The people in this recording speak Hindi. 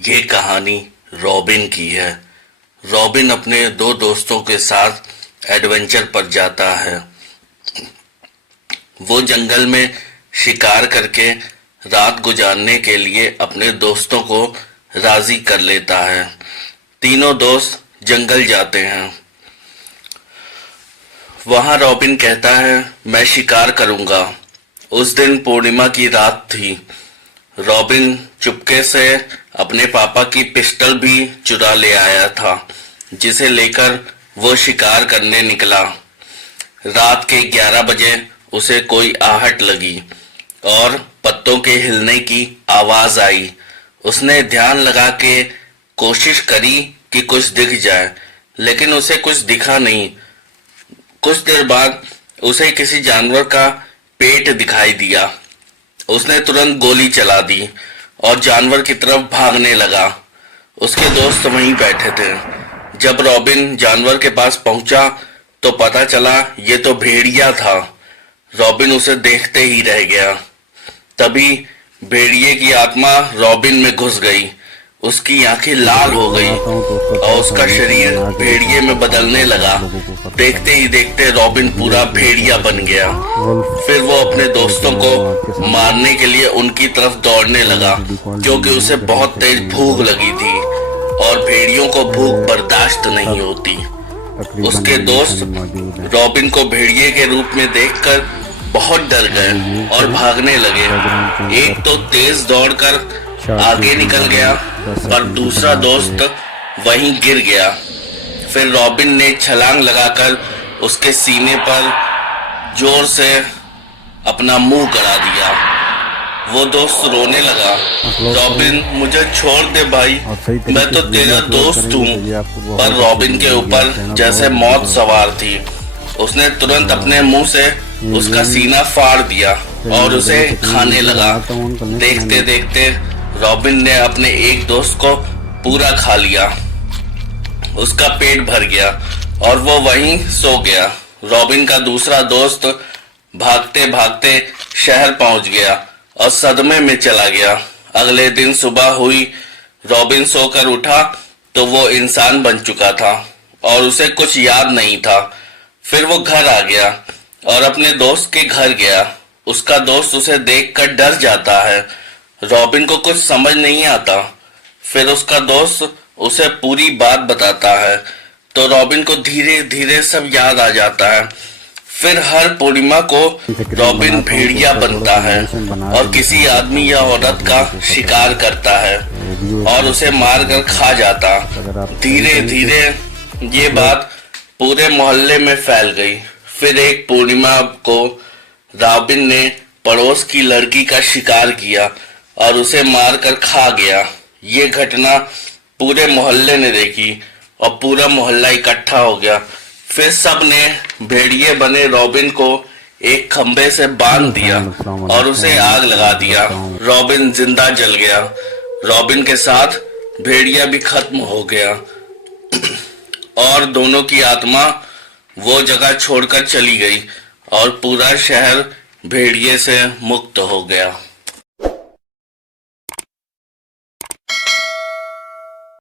ये कहानी रॉबिन की है। रॉबिन अपने दो दोस्तों के साथ एडवेंचर पर जाता है। वो जंगल में शिकार करके रात गुजारने के लिए अपने दोस्तों को राजी कर लेता है। तीनों दोस्त जंगल जाते हैं। वहां रॉबिन कहता है, मैं शिकार करूंगा। उस दिन पूर्णिमा की रात थी। रॉबिन चुपके से अपने पापा की पिस्टल भी चुरा ले आया था, जिसे लेकर वो शिकार करने निकला। रात के 11 बजे उसे कोई आहट लगी और पत्तों के हिलने की आवाज आई। उसने ध्यान लगा के कोशिश करी कि कुछ दिख जाए, लेकिन उसे कुछ दिखा नहीं। कुछ देर बाद उसे किसी जानवर का पेट दिखाई दिया। उसने तुरंत गोली चला दी और जानवर की तरफ भागने लगा। उसके दोस्त वहीं बैठे थे। जब रॉबिन जानवर के पास पहुंचा तो पता चला ये तो भेड़िया था। रॉबिन उसे देखते ही रह गया। तभी भेड़िए की आत्मा रॉबिन में घुस गई। उसकी आंखें लाल हो गई और उसका शरीर भेड़िए में बदलने लगा। देखते ही देखते रॉबिन पूरा भेड़िया बन गया। फिर वो अपने दोस्तों को मारने के लिए उनकी तरफ दौड़ने लगा, क्योंकि उसे बहुत तेज भूख लगी थी और भेड़ियों को भूख बर्दाश्त नहीं होती। उसके दोस्त रॉबिन को भेड़िए के रूप में देखकर बहुत डर गए और भागने लगे। एक तो तेज दौड़कर आगे निकल गया और दूसरा दोस्त वहीं गिर गया। फिर रॉबिन ने छलांग लगाकर उसके सीने पर जोर से अपना मुंह गड़ा दिया। वो दोस्त रोने लगा, रॉबिन मुझे छोड़ दे भाई, मैं तो तेरा दोस्त हूँ। पर रॉबिन के ऊपर जैसे मौत सवार थी। उसने तुरंत अपने मुंह से उसका सीना फाड़ दिया और उसे खाने लगा। देखते देखते रॉबिन ने अपने एक दोस्त को पूरा खा लिया। उसका पेट भर गया और वो वहीं सो गया। रॉबिन का दूसरा दोस्त भागते भागते शहर पहुंच गया और सदमे में चला गया। अगले दिन सुबह हुई, रॉबिन सोकर उठा तो वो इंसान बन चुका था और उसे कुछ याद नहीं था। फिर वो घर आ गया और अपने दोस्त के घर गया। उसका दोस्त उसे देखकर डर जाता है। रॉबिन को कुछ समझ नहीं आता। फिर उसका दोस्त उसे पूरी बात बताता है तो रॉबिन को धीरे धीरे सब याद आ जाता है। फिर हर पूर्णिमा को रॉबिन भेड़िया बनता है और किसी आदमी या औरत का शिकार करता है और उसे मारकर खा जाता। धीरे धीरे ये बात पूरे मोहल्ले में फैल गई। फिर एक पूर्णिमा को रॉबिन ने पड़ोस की लड़की का शिकार किया और उसे मारकर खा गया। ये घटना पूरे मोहल्ले ने देखी और पूरा मोहल्ला इकट्ठा हो गया। फिर सब ने भेड़िए बने रॉबिन को एक खंबे से बांध दिया और उसे आग लगा दिया। रॉबिन जिंदा जल गया। रॉबिन के साथ भेड़िया भी खत्म हो गया और दोनों की आत्मा वो जगह छोड़कर चली गई और पूरा शहर भेड़िए से मुक्त हो गया।